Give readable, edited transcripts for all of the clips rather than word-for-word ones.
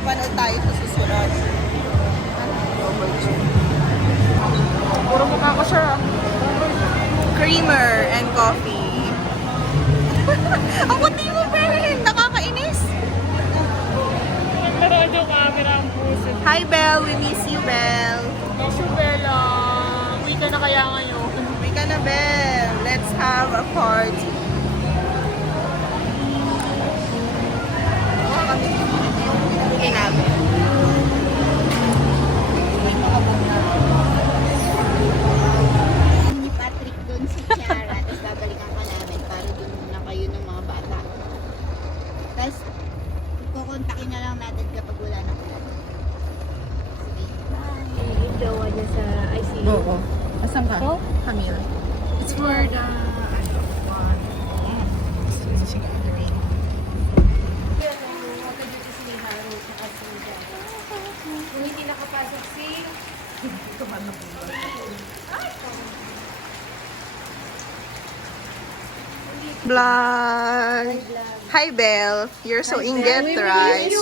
mapapanood tayo sa susunod. Puro mukha ko siya. Creamer and coffee. Ang puti mo, Ben! Nakakainis! Nagkaroon yung camera ang puso. Hi, Belle! We miss you, Belle! Miss you, Bella. Uwi ka na kaya ngayon. Uwi ka na, Belle! Let's have a party! Baka kami yung pinabili namin. May mga bunga. Ni Patrick doon si Tiara, tapos babalikan ka namin para doon na kayo ng mga bata. Tapos, kukontakin na lang natin kapag wala na po. Sige, bye. Yung jowa niya sa ICU. Oo. Asan ka? Oh? Camille. It's for the... Kung hindi nakapasok si... Vlog! Hi, Belle! You're so inggit, right?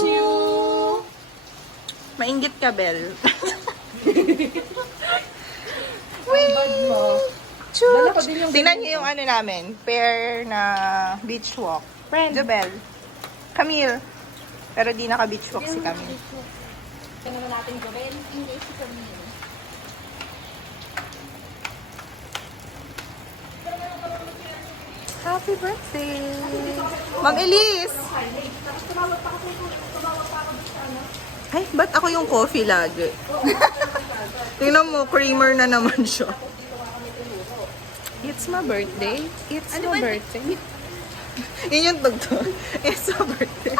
Mainggit ka, Belle. Chuch! Tingnan niyo yung ano namin. Pair na beach walk. Friend. Jobel. Camille. Pero di naka-beach walk si Camille. Ito naman natin gawin. Hindi si Camille. Happy birthday! Ma'am Elise! Ay, ba't ako yung coffee lagi? Tingnan mo, creamer na naman siya. It's my birthday. It's my birthday. Yun yung tugtog. It's my birthday.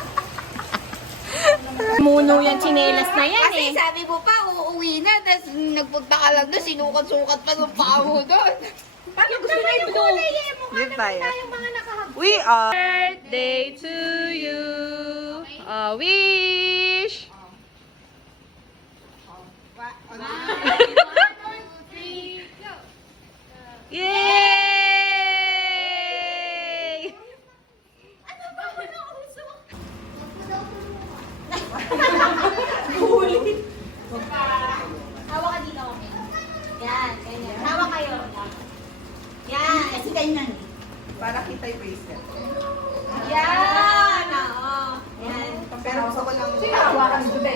Muno yan, chinelas na yan Kasi sabi mo pa, uuwi na, tapos nagpunta ka lang doon, sinukat-sukat pa ng paa mo doon. Paano gusto na yung kulay eh? Mukha Di tayo. tayong mga nakahapon. We are... Birthday to you. A wish. Yay! Hawa ka dito kami. Yan, ganyan. Hawa kayo. Yan, kasi ganyan. Para kita yung bracelet. Yan, oo. Yan. Pero gusto ko lang... Hawakan mo ba?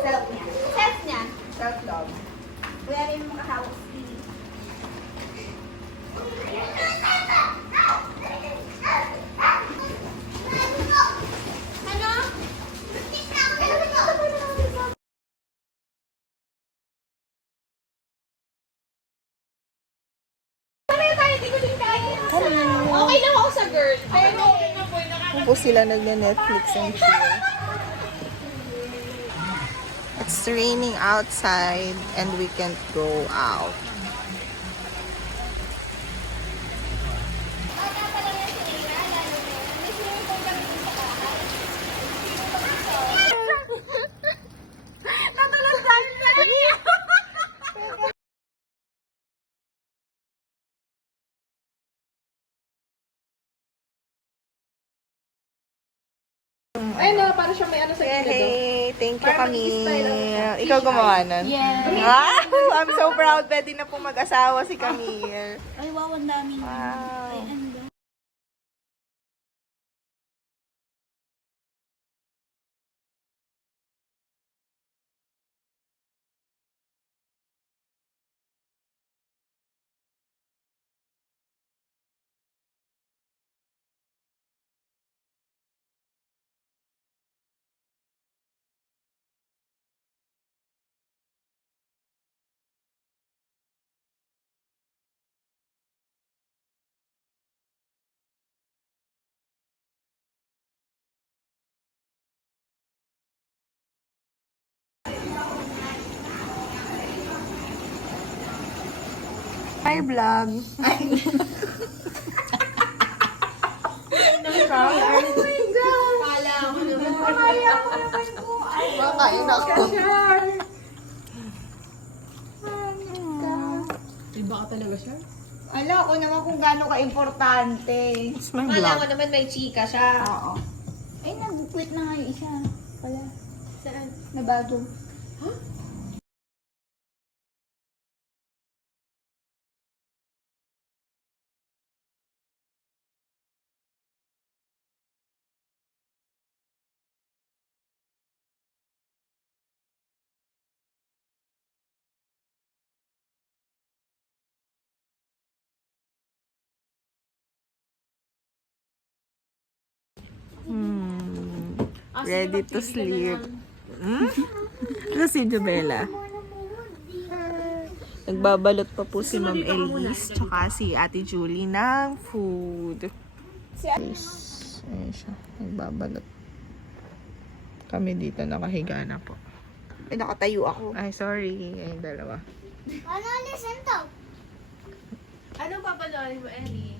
Self niya. Self niya. Self-love. Kuya rin yung makahawak si... Ano? Okay lang ako sa girl. Pero Po sila nagne-Netflix and chill. It's raining outside and we can't go out. Ay no, para siya may ano sa gilid. Hey, thank you Camille. Ikaw gumawa nun? Yeah. Wow! I'm so proud. Pwede na po mag-asawa si Camille. Ay, wow, ang daming. Wow. Ay, ang dami. Hi, vlog. Makain ako. Iba ka talaga siya. Alam ko naman kung gaano ka-importante. It's my Kala ko vlog. naman may chika siya. Oo. Ay, nag-quit na nga yung isa. Pala. Si Saan? Na bago. Ready to sleep. Ano si Jubela? Nagbabalot pa po si Ma'am Elise tsaka si Ate Julie ng food. Ayan siya. Nagbabalot. Kami dito nakahiga na po. Ay, nakatayo ako. Ay, sorry. Ay, dalawa. Ano, listen to? Anong papanoodin mo, Ellie?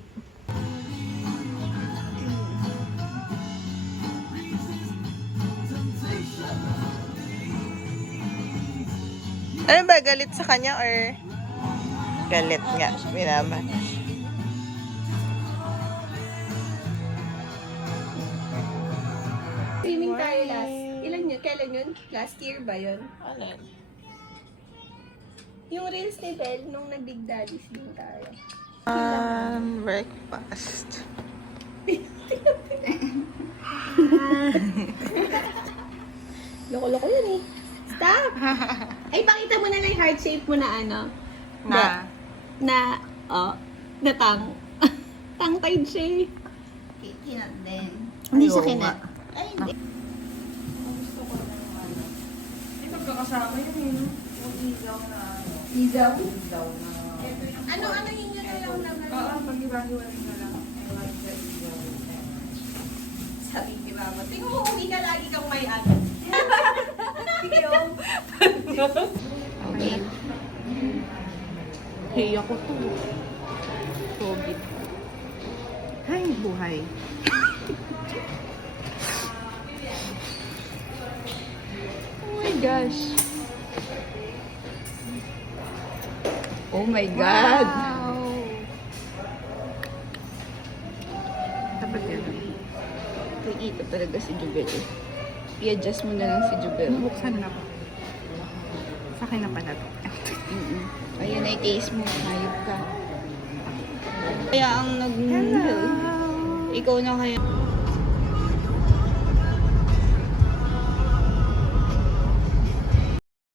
Ano ba? Galit sa kanya or galit nga? Minaman. Swimming tayo last. Ilan yun? Kailan yun? Last year ba yun? Alin? Yung reels ni Belle nung nag-Big Daddy swim tayo. Breakfast. Loko-loko yun eh. Stop! Ay, pakita mo na lang yung heart shape mo na ano. Na tang. Tang-tide siya eh. Kinat din. Hindi siya Oo kinat. nga. Ay, hindi. Hindi magkakasama yun eh. Yung ilaw na ano. Isaw? Ilaw na. Ano yun yun na lang naman? Oo, mag-iba-hiwalay na lang. I like that ilaw. Sabi ni Mama, tingnan mo uwi ka lagi kang may ano. Okay. Hey, ako to. COVID. Ay, buhay. Oh my gosh. Oh my God. Dapat yan. Nakikita talaga si Jubel. I-adjust mo na lang si Jubel. Buksan na ba? Sa akin na pala to. Ayun na i-taste mo. Hayop ka. Kaya ang nag... Ikaw na kaya...